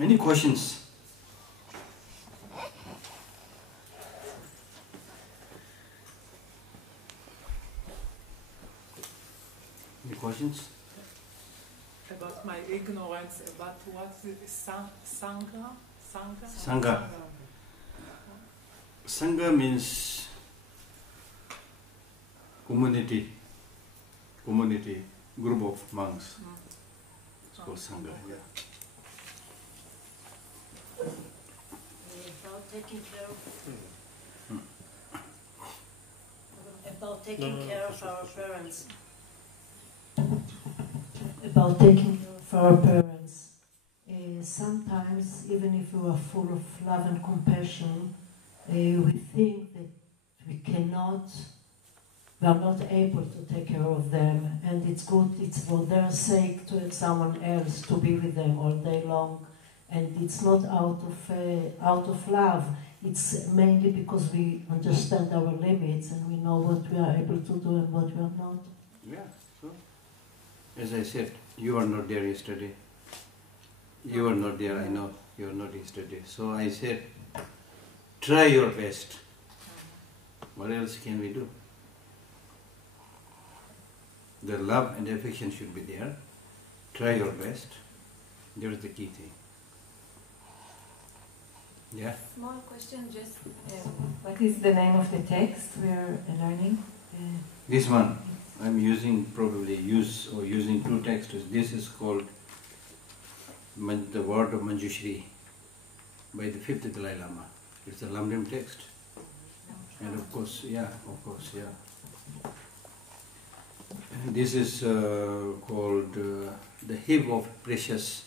Any questions? Any questions? About my ignorance about what is Sangha? Sangha. Sangha means community, group of monks. It's called Sangha, yeah. About taking care of our parents. About taking care of our parents. Sometimes, even if we are full of love and compassion, we think that we are not able to take care of them, and it's for their sake to have someone else to be with them all day long, and it's not out of love. It's mainly because we understand our limits and we know what we are able to do and what we are not. Yeah, so as I said, you are not there yesterday. You are not there, I know, you are not yesterday. So I said, try your best. What else can we do? The love and affection should be there. Try your best. That's the key thing. Yeah? Small question, just what is the name of the text we are learning? This one, I'm using using two texts. This is called The Word of Manjushri by the 5th Dalai Lama. It's a Lamrim text. And of course, yeah. And this is called The Heap of Precious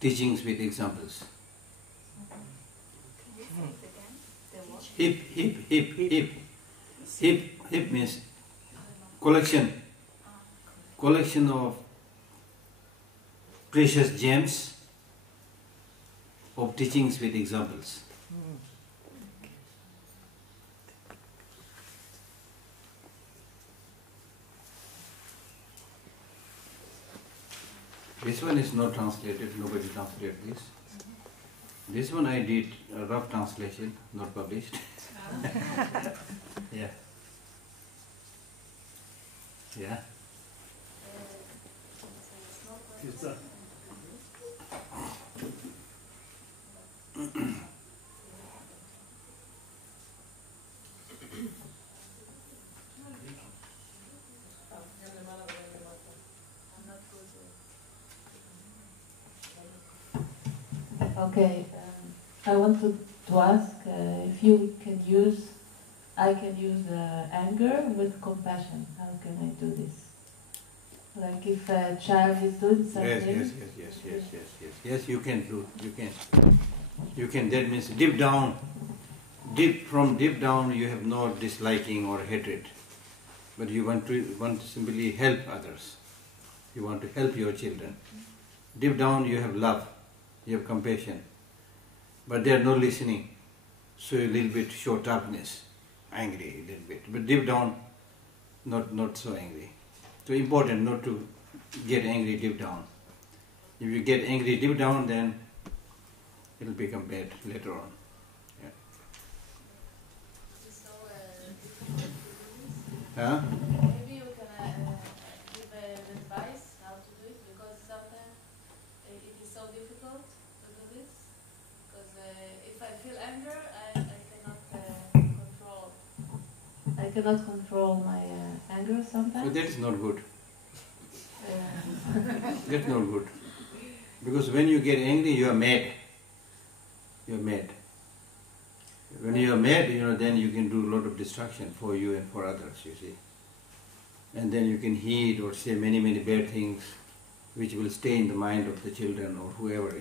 Teachings with Examples. Heap means collection of precious gems of teachings with examples. This one is not translated, nobody translated this. This one I did a rough translation, not published. Yeah. Yeah. Okay, I want to ask if I can use anger with compassion. How can I do this? Like if a child is doing something. Yes, you can do. You can. That means deep down you have no disliking or hatred, but you want to simply help others. You want to help your children. Deep down you have love, you have compassion, but they are not listening. So a little bit show toughness, angry a little bit, but deep down not so angry. So important not to get angry deep down. If you get angry deep down, then it will become bad later on. Yeah. Huh? Maybe you can give advice how to do it, because sometimes it is so difficult to do this. Because if I feel anger, I cannot control my anger sometimes. So that is not good. That's not good. Because when you get angry, you are mad. You are mad. When you are mad, then you can do a lot of destruction for you and for others, you see. And then you can hit or say many, many bad things which will stay in the mind of the children or whoever,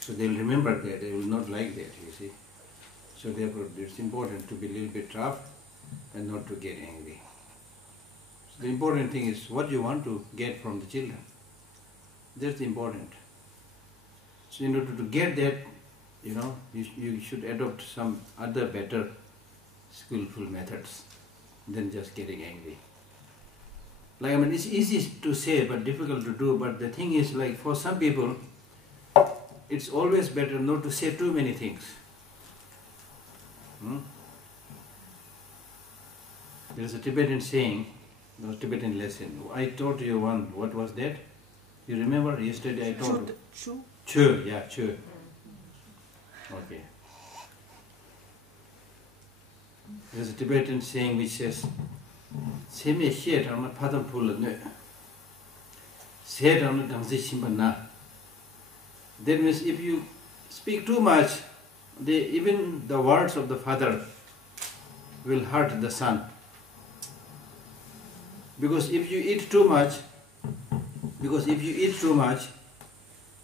So they will remember that, they will not like that, you see. So therefore it's important to be a little bit tough and not to get angry. So the important thing is what you want to get from the children. That's important. So in order to get that, you should adopt some other better skillful methods than just getting angry. Like, I mean, it's easy to say but difficult to do, but the thing is, like, for some people, it's always better not to say too many things. There's a Tibetan saying, no, Tibetan lesson. I taught you one. What was that? You remember yesterday I taught you? Chu, yeah, chu. Okay. There's a Tibetan saying which says, "Seme shet arma padam phula ne, shet arma dangzi shimba na." That means if you speak too much, even the words of the father will hurt the son. Because if you eat too much,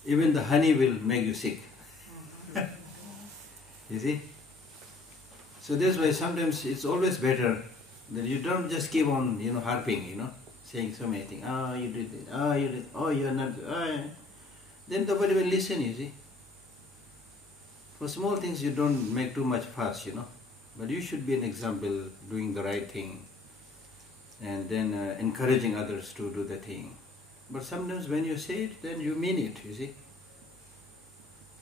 even the honey will make you sick. You see? So that's why sometimes it's always better that you don't just keep on, harping, saying so many things. Oh, you did it. Oh, you did. Oh, you're not. Oh. Then nobody will listen, you see. For small things, you don't make too much fuss, But you should be an example, doing the right thing, and then encouraging others to do the thing. But sometimes when you say it, then you mean it, you see.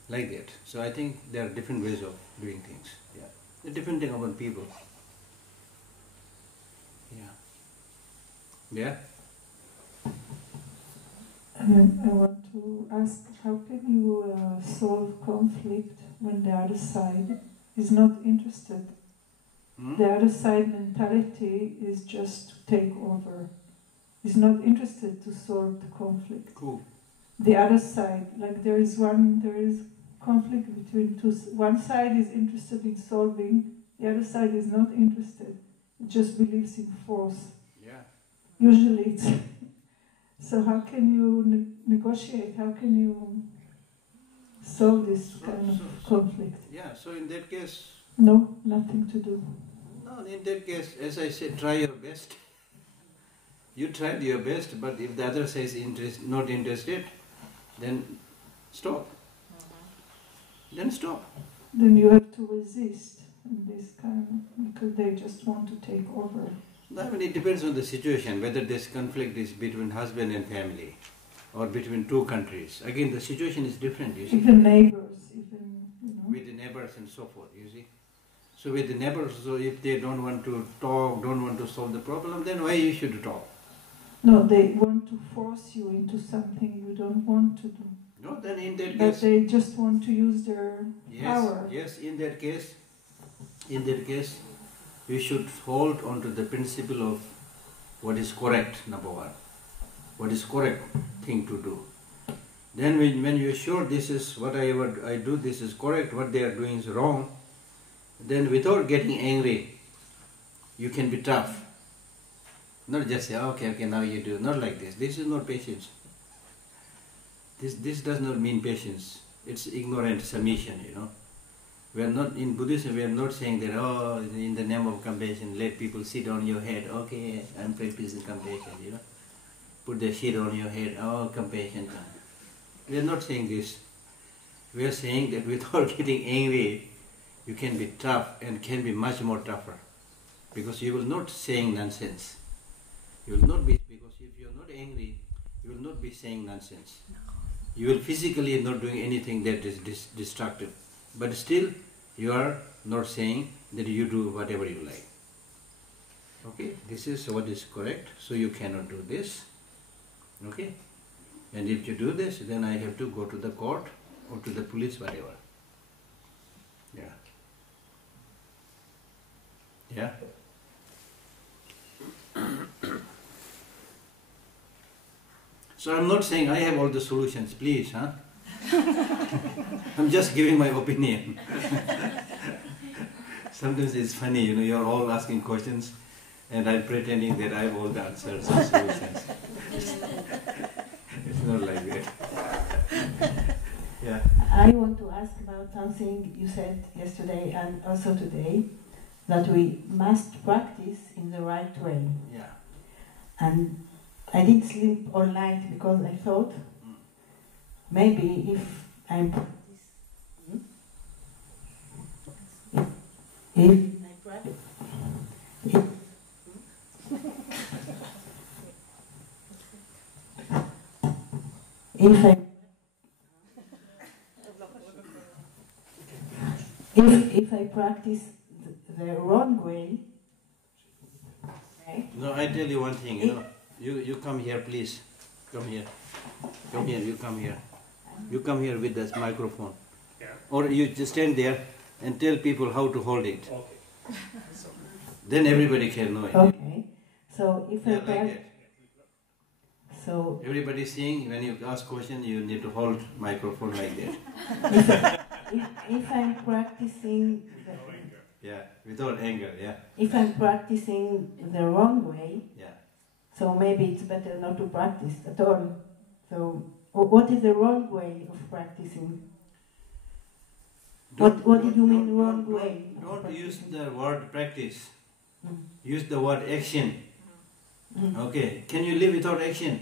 Like that. So I think there are different ways of doing things. Yeah. Depending upon people. Yeah. Yeah? I want to ask, how can you solve conflict when the other side is not interested? The other side mentality is just to take over. Is not interested to solve the conflict. Cool. The other side, like there is conflict between two. One side is interested in solving, the other side is not interested. It just believes in force. Yeah. Usually it's... So how can you negotiate? How can you solve this kind of conflict? Yeah, so in that case... No, nothing to do. No, in that case, as I said, try your best. You tried your best, but if the other says not interested, then stop. Then stop. Then you have to resist in this because they just want to take over. I mean, it depends on the situation, whether this conflict is between husband and family or between two countries. Again, the situation is different, you see. Even neighbors, With the neighbors and so forth, you see. So with the neighbors, so if they don't want to talk, don't want to solve the problem, then why you should talk? No, they want to force you into something you don't want to do. No, then in that But case... they just want to use their power. Yes, in that case, you should hold on to the principle of what is correct, number one. What is correct thing to do. Then when you're sure this is whatever I do, this is correct, what they are doing is wrong, then without getting angry, you can be tough. Not just say, okay, now you do. Not like this. This is not patience. This does not mean patience. It's ignorant submission, We are not, in Buddhism, we are not saying that, in the name of compassion, let people sit on your head. Okay, I'm practicing compassion, Put the shit on your head. Oh, compassion. We are not saying this. We are saying that without getting angry, you can be tough and can be much more tougher. Because you will not saying nonsense. You will not be, because if you are not angry, you will not be saying nonsense. You will physically not doing anything that is destructive. But still, you are not saying that you do whatever you like. Okay, this is what is correct, so you cannot do this. Okay? And if you do this, then I have to go to the court or to the police, whatever. Yeah. Yeah? So I'm not saying I have all the solutions, please, huh? I'm just giving my opinion. Sometimes it's funny, you're all asking questions and I'm pretending that I have all the answers and solutions. It's not like that. Yeah. I want to ask about something you said yesterday and also today, that we must practice in the right way. Yeah. And I didn't sleep all night because I thought maybe if I'm if I practice the wrong way, okay? No, I tell you one thing, you come here, please. Come here. Come here, you come here. You come here with this microphone. Yeah. Or you just stand there and tell people how to hold it. Okay. Then everybody can know it. Okay. So if Yeah, I like practice, that. so Everybody seeing, when you ask question, you need to hold microphone like that. if I'm practicing Yeah, without anger, yeah. if I'm practicing the wrong way, Yeah. so maybe it's better not to practice at all. So what is the wrong way of practicing? What did you mean wrong way? Don't use the word practice. Mm. Use the word action. Mm. Okay. Can you live without action?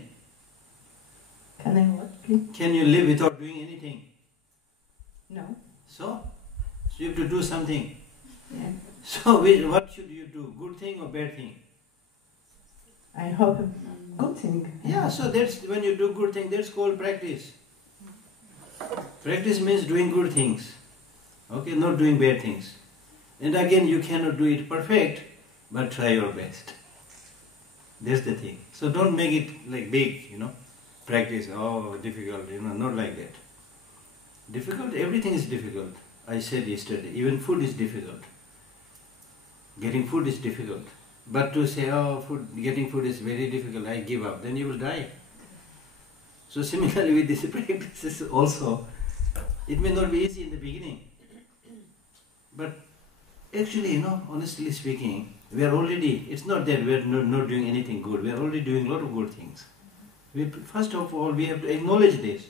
Can I what, please? Can you live without doing anything? No. So you have to do something. Yeah. So what should you do? Good thing or bad thing? I hope a good thing. Yeah, so that's when you do good thing, that's called practice. Practice means doing good things. Okay, not doing bad things. And again, you cannot do it perfect, but try your best. That's the thing. So don't make it like big, Practice, difficult, not like that. Difficult, everything is difficult. I said yesterday, even food is difficult. Getting food is difficult. But to say, getting food is very difficult, I give up, then you will die. So similarly with these practices also, it may not be easy in the beginning. But actually, honestly speaking, we are already, it's not that we are not doing anything good, we are already doing a lot of good things. First of all, we have to acknowledge this.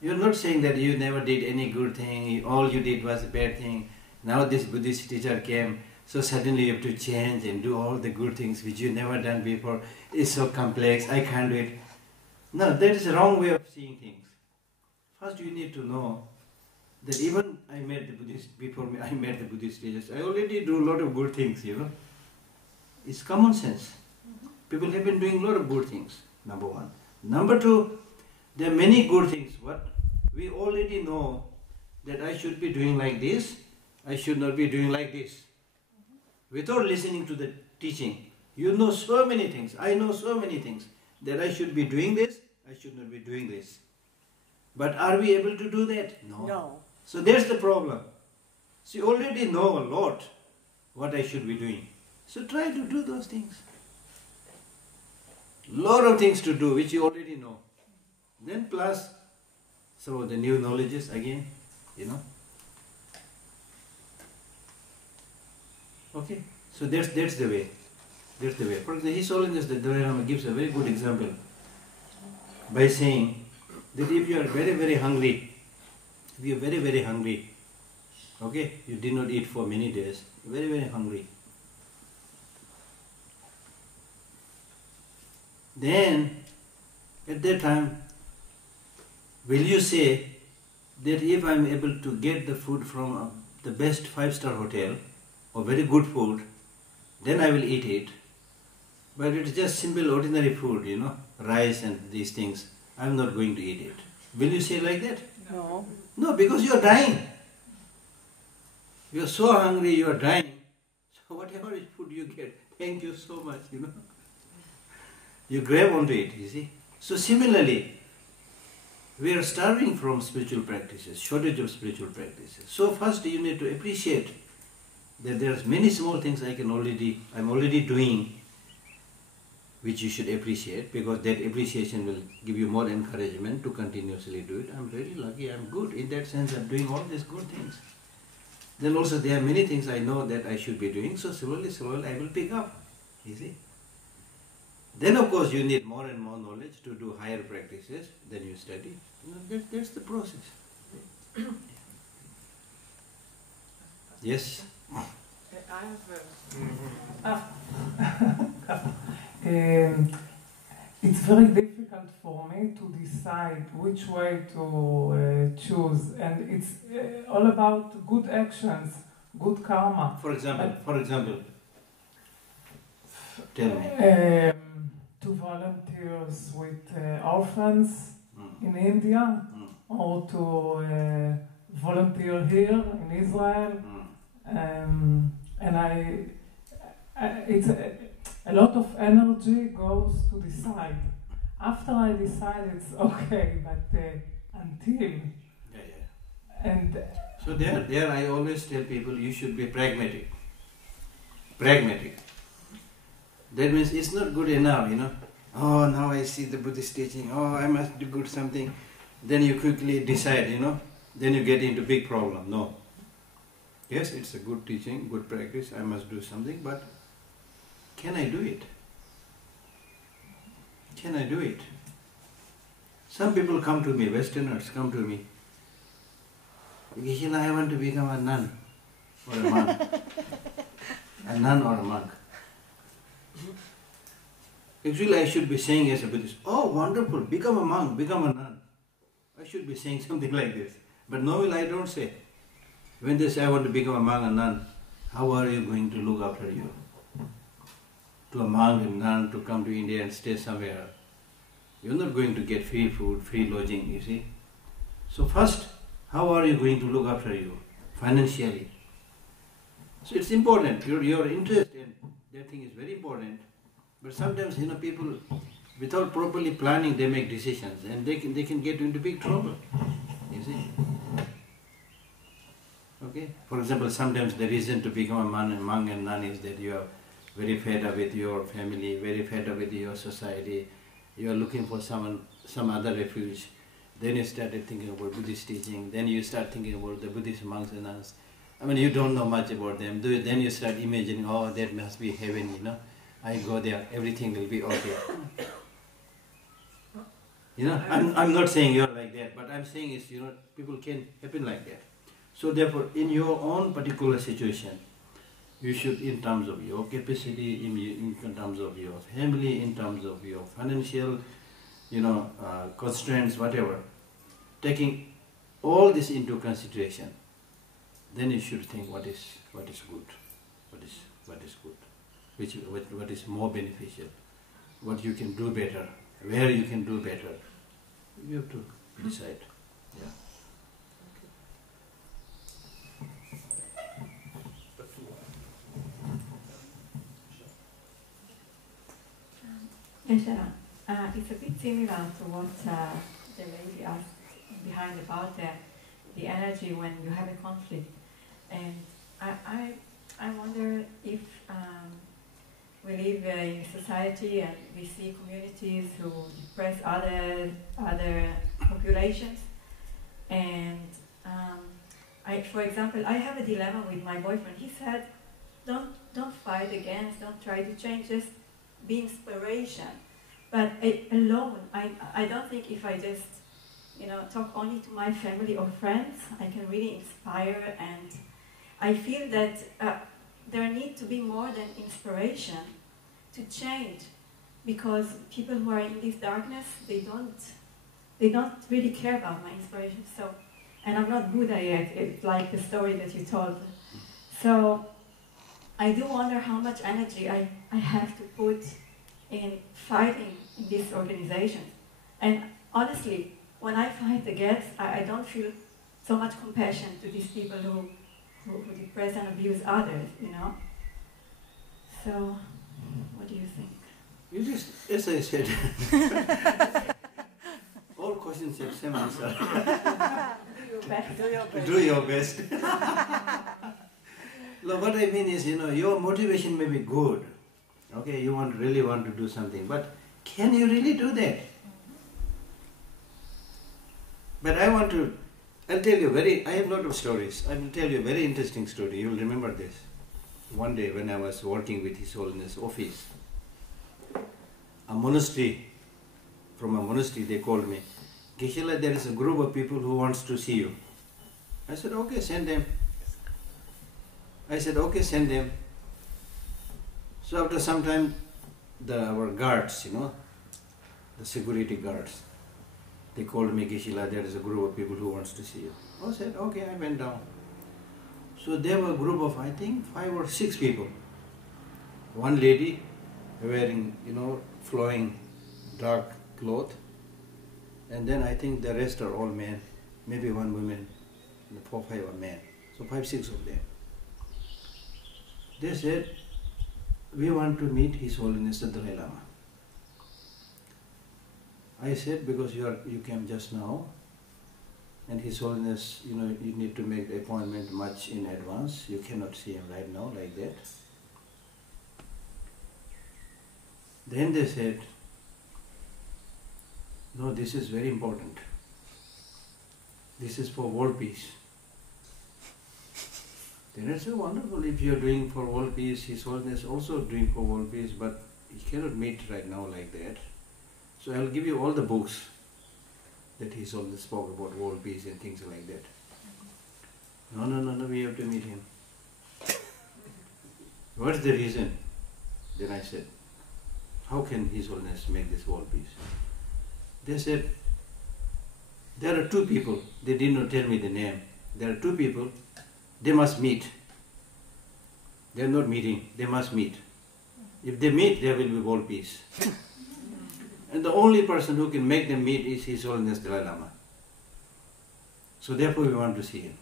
You are not saying that you never did any good thing, all you did was a bad thing. Now this Buddhist teacher came, so suddenly you have to change and do all the good things which you never done before. It's so complex, I can't do it. No, that is the wrong way of seeing things. First you need to know that even I met the Buddhist, before I met the Buddhist teachers, I already do a lot of good things, It's common sense. People have been doing a lot of good things, number one. Number two, there are many good things. What we already know that I should be doing like this, I should not be doing like this. Without listening to the teaching, you know so many things. I know so many things that I should be doing this, I should not be doing this. But are we able to do that? No. So that's the problem. So you already know a lot what I should be doing. So try to do those things. Lot of things to do which you already know. Then plus some of the new knowledges again, Okay, so that's the way. That's the way. For example, His Holiness the Dalai Lama gives a very good example by saying that if you are very, very hungry, okay, you did not eat for many days, very, very hungry, then at that time, will you say that if I am able to get the food from the best 5-star hotel or very good food, then I will eat it? But it's just simple ordinary food, rice and these things, I am not going to eat it. Will you say like that? No. No, because you are dying. You are so hungry, you are dying. So whatever food you get, thank you so much, You grab onto it, you see. So similarly, we are starving from spiritual practices, shortage of spiritual practices. So first you need to appreciate that there are many small things I'm already doing, which you should appreciate, because that appreciation will give you more encouragement to continuously do it. I'm very lucky, I'm good. In that sense, I'm doing all these good things. Then also there are many things I know that I should be doing, so slowly I will pick up, you see. Then of course you need more and more knowledge to do higher practices, then you study. That's the process. Yes? I have It's very difficult for me to decide which way to choose, and it's all about good actions, good karma. For example, tell me. To volunteers with orphans in India or to volunteer here in Israel. And it's a lot of energy goes to decide. After I decide, it's okay, but until. And so there I always tell people you should be pragmatic. Pragmatic. That means it's not good enough, you know. Oh, now I see the Buddhist teaching. Oh, I must do good something. Then you quickly decide, you know. Then you get into big problem. No. Yes, it's a good teaching, good practice. I must do something, but can I do it? Can I do it? Some people come to me, Westerners come to me. Geshe, I want to become a nun or a monk. A nun or a monk. Actually, I should be saying as a Buddhist, oh, wonderful, become a monk, become a nun. I should be saying something like this. But no, I don't say. When they say, I want to become a monk and nun, how are you going to look after you? To a monk and nun to come to India and stay somewhere. You're not going to get free food, free lodging, you see. So first, how are you going to look after you financially? So it's important, your interest in that thing is very important. But sometimes, you know, people, without properly planning, they make decisions and they can get into big trouble, you see. Okay? For example, sometimes the reason to become a monk and nun is that you are very fed up with your family, very fed up with your society, you are looking for some other refuge. Then you started thinking about Buddhist teaching, then you start thinking about the Buddhist monks and nuns. I mean, you don't know much about them. Then you start imagining, oh, that must be heaven, you know. I go there, everything will be okay. You know, I'm not saying you're like that, but I'm saying is, you know, people can happen like that. So therefore, in your own particular situation, you should, in terms of your capacity, in terms of your family, in terms of your financial, you know, constraints, whatever, taking all this into consideration, then you should think what is good, what is good, what is more beneficial, what you can do better, where you can do better. You have to decide. Yeah. Geshe, it's a bit similar to what the lady asked behind about the energy when you have a conflict. And I wonder if we live in society and we see communities who depress other populations. And for example, I have a dilemma with my boyfriend. He said, don't fight against, don't try to change, just be inspiration. But alone, I don't think if I just, you know, talk only to my family or friends, I can really inspire. And I feel that there need to be more than inspiration to change, because people who are in this darkness, they don't really care about my inspiration. So, and I'm not Buddha yet. It's like the story that you told. So I do wonder how much energy I have to put in fighting in this organization. And honestly, when I fight against, I don't feel so much compassion to these people who depress and abuse others, you know? So, what do you think? You just, as I said, all questions have same answer. Do your best. Do your best. Look, what I mean is, you know, your motivation may be good. Okay, you really want to do something, but can you really do that? But I'll tell you I have a lot of stories. I will tell you a very interesting story. You will remember this. One day when I was working with His Holiness office, from a monastery, they called me, Geshe, there is a group of people who wants to see you. I said, okay, send them. So after some time, our guards, you know, the security guards, they called me, Geshe, there is a group of people who wants to see you. I said, okay, I went down. So there were a group of, I think, 5 or 6 people. One lady wearing, you know, flowing dark cloth, And then I think the rest are all men, maybe one woman, and 4 or 5 are men. So 5 6 of them. They said, we want to meet His Holiness the Dalai Lama. I said, because you came just now, and His Holiness, you need to make the appointment much in advance. You cannot see him right now like that. Then they said, no, this is very important. This is for world peace. Then I said, wonderful, if you are doing for world peace, His Holiness also doing for world peace, but he cannot meet right now like that. So I'll give you all the books that His Holiness spoke about world peace and things like that. No, we have to meet him. What's the reason? Then I said, how can His Holiness make this world peace? They said, there are 2 people, they did not tell me the name. There are 2 people, they must meet. They are not meeting, they must meet. If they meet, there will be world peace. And the only person who can make them meet is His Holiness Dalai Lama. So therefore we want to see him.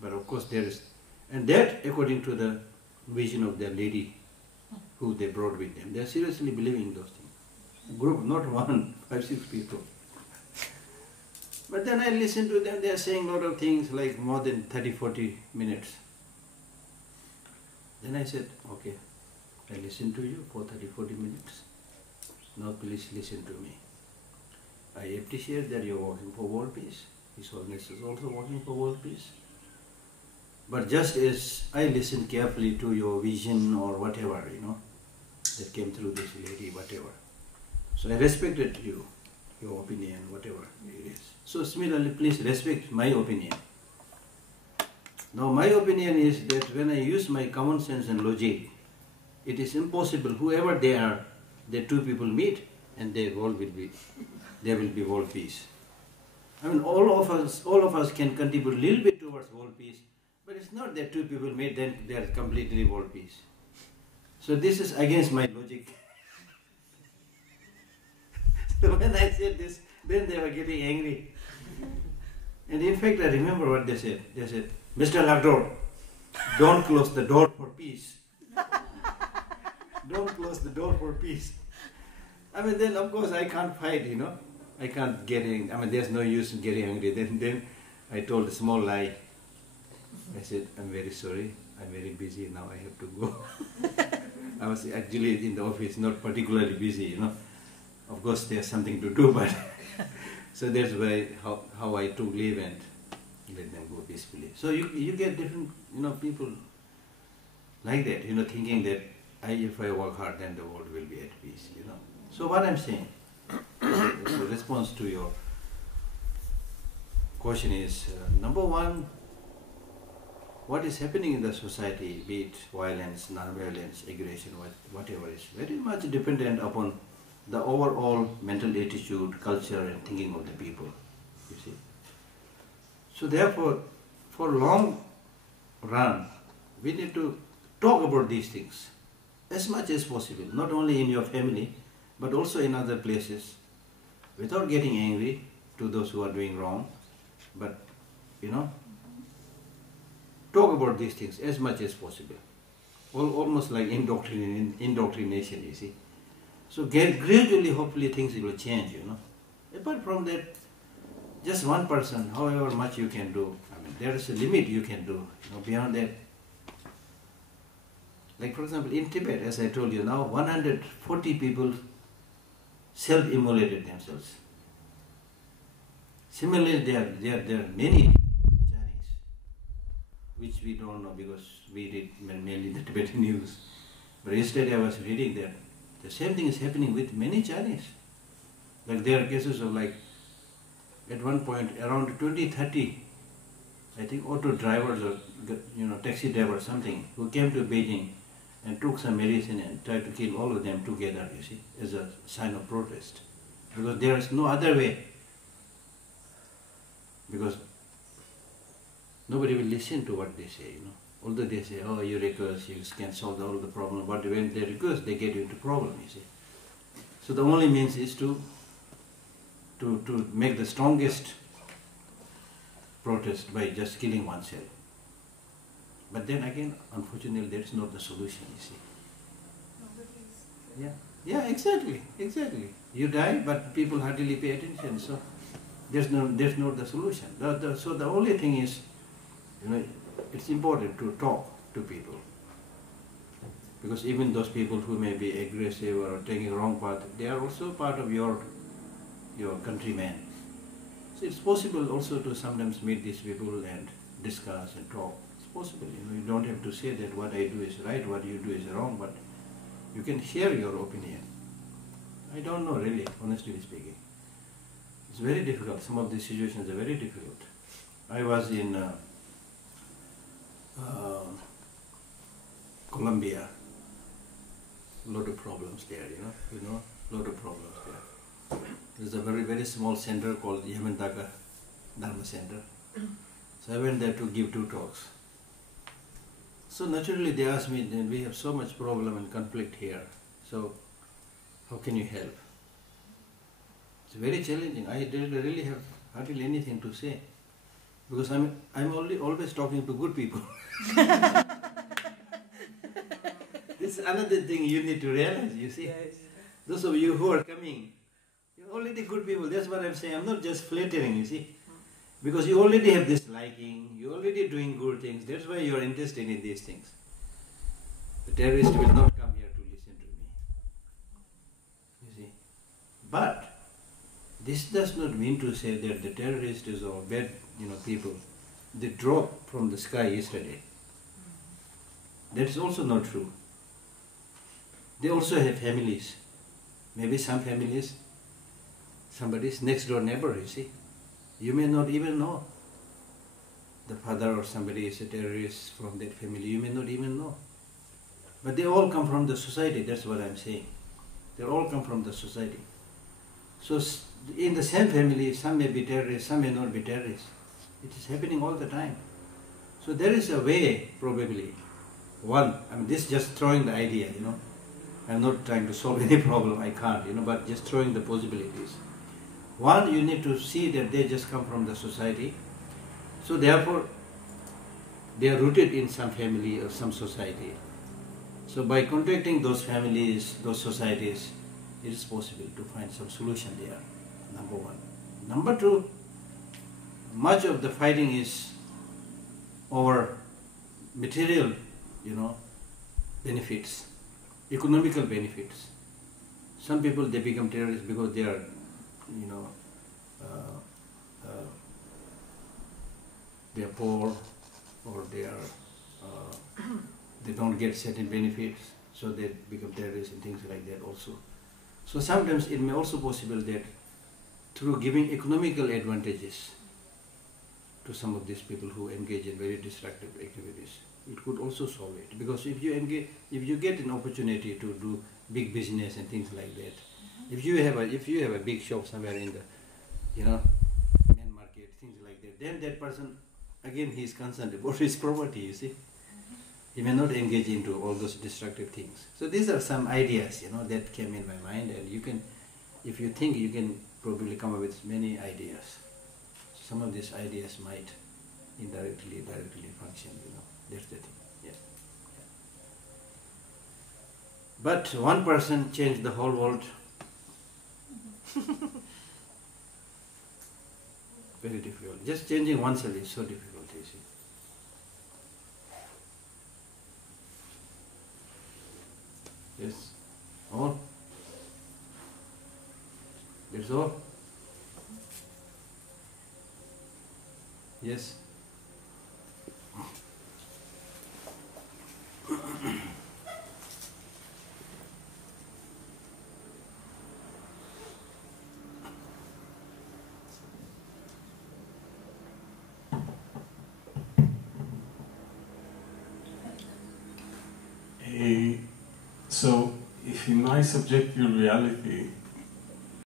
But of course there is, and that according to the vision of their lady who they brought with them. They are seriously believing those things. Group, not 1, 5, 6 people. But then I listen to them, they are saying a lot of things like more than 30, 40 minutes. Then I said, okay, I listen to you for 30, 40 minutes. Now please listen to me. I appreciate that you are working for world peace. His Holiness is also working for world peace. But just as I listened carefully to your vision or whatever, that came through this lady, whatever. So I respected you, your opinion, whatever it is. So similarly, please respect my opinion. Now my opinion is that when I use my common sense and logic, it is impossible, whoever they are, the 2 people meet and there will be world peace. I mean, all of us can contribute a little bit towards world peace, but it's not that 2 people meet, then they are completely world peace. So this is against my logic. So when I said this, then they were getting angry. And in fact, I remember what they said. They said, Mr. Lhakdor, don't close the door for peace. Don't close the door for peace. I mean, then of course I can't fight, I can't get angry. I mean, there's no use in getting angry. Then I told a small lie. I said, I'm very sorry, I'm very busy, now I have to go. I was actually in the office, not particularly busy, Of course there's something to do, but so that's why how I took leave and let them go peacefully. So you get different, people like that, thinking that if I work hard, then the world will be at peace, So what I'm saying, the response to your question is, number 1, what is happening in the society, be it violence, non-violence, aggression, whatever, is very much dependent upon the overall mental attitude, culture and thinking of the people, you see. So therefore, for long run, we need to talk about these things as much as possible, not only in your family, but also in other places, without getting angry to those who are doing wrong, but, talk about these things as much as possible. Almost like indoctrination, you see. So gradually, hopefully, things will change, Apart from that, just one person, however much you can do, I mean, there is a limit you can do, beyond that. Like for example, in Tibet, as I told you now, 140 people self-immolated themselves. Similarly, there are many Chinese, which we don't know because we read mainly the Tibetan news. But yesterday I was reading that the same thing is happening with many Chinese. Like there are cases of at one point around 20, 30, I think auto drivers or taxi drivers something, who came to Beijing and took some medicine and tried to kill all of them together, you see, as a sign of protest. Because there is no other way. Because nobody will listen to what they say, Although they say, oh, you recurse, you can solve all the problem, but when they recurse, they get into problem, you see. So the only means is to to make the strongest protest by just killing oneself. But then again, unfortunately, that's not the solution, you see. Yeah, exactly. You die, but people hardly pay attention, so that's not the solution. So the only thing is, it's important to talk to people. Because even those people who may be aggressive or taking wrong path, they are also part of your countrymen. So it's possible also to sometimes meet these people and discuss and talk. It's possible, you don't have to say that what I do is right, what you do is wrong, but you can share your opinion. I don't know really, honestly speaking. It's very difficult. Some of these situations are very difficult. I was in Colombia. A lot of problems there, lot of problems there. There's a very, very small center called Yamantaka Dharma Center. So I went there to give 2 talks. So naturally they asked me, we have so much problem and conflict here, so how can you help? It's very challenging. I didn't really have hardly anything to say, because I'm always talking to good people. This is another thing you need to realize, you see. Yes. Those of you who are coming, you're already good people. That's what I'm saying. I'm not just flattering, you see. Because you already have this liking, you're already doing good things. That's why you're interested in these things. The terrorist will not come here to listen to me. You see. But this does not mean to say that the terrorists or bad people, they dropped from the sky yesterday. That is also not true. They also have families. Maybe some families, somebody's next door neighbor, you see. You may not even know. The father or somebody is a terrorist from that family, you may not even know. But they all come from the society, that's what I'm saying. They all come from the society. So in the same family, some may be terrorists, some may not be terrorists. It is happening all the time. So there is a way, probably. This is just throwing the idea, I'm not trying to solve any problem, I can't, but just throwing the possibilities. One, you need to see that they just come from the society. So therefore, they are rooted in some family or some society. So by contacting those families, those societies, it is possible to find some solution there, number one. Number two, much of the fighting is over material, benefits, economical benefits. Some people, they become terrorists because they are, they are poor, or they don't get certain benefits, so they become terrorists and things like that also. So sometimes it may also possible that through giving economical advantages to some of these people who engage in very destructive activities, it could also solve it. Because if you get an opportunity to do big business and things like that, if you have a big shop somewhere in the main market, things like that, then that person, again, he is concerned about his property, you see. He may not engage into all those destructive things. So these are some ideas, that came in my mind, and you can, if you think, you can probably come up with many ideas. Some of these ideas might indirectly, directly function, that's the thing, yeah. But one person changed the whole world. Very difficult. Just changing oneself is so difficult, you see. Yes. All? That's all? Yes. So, if in my subjective reality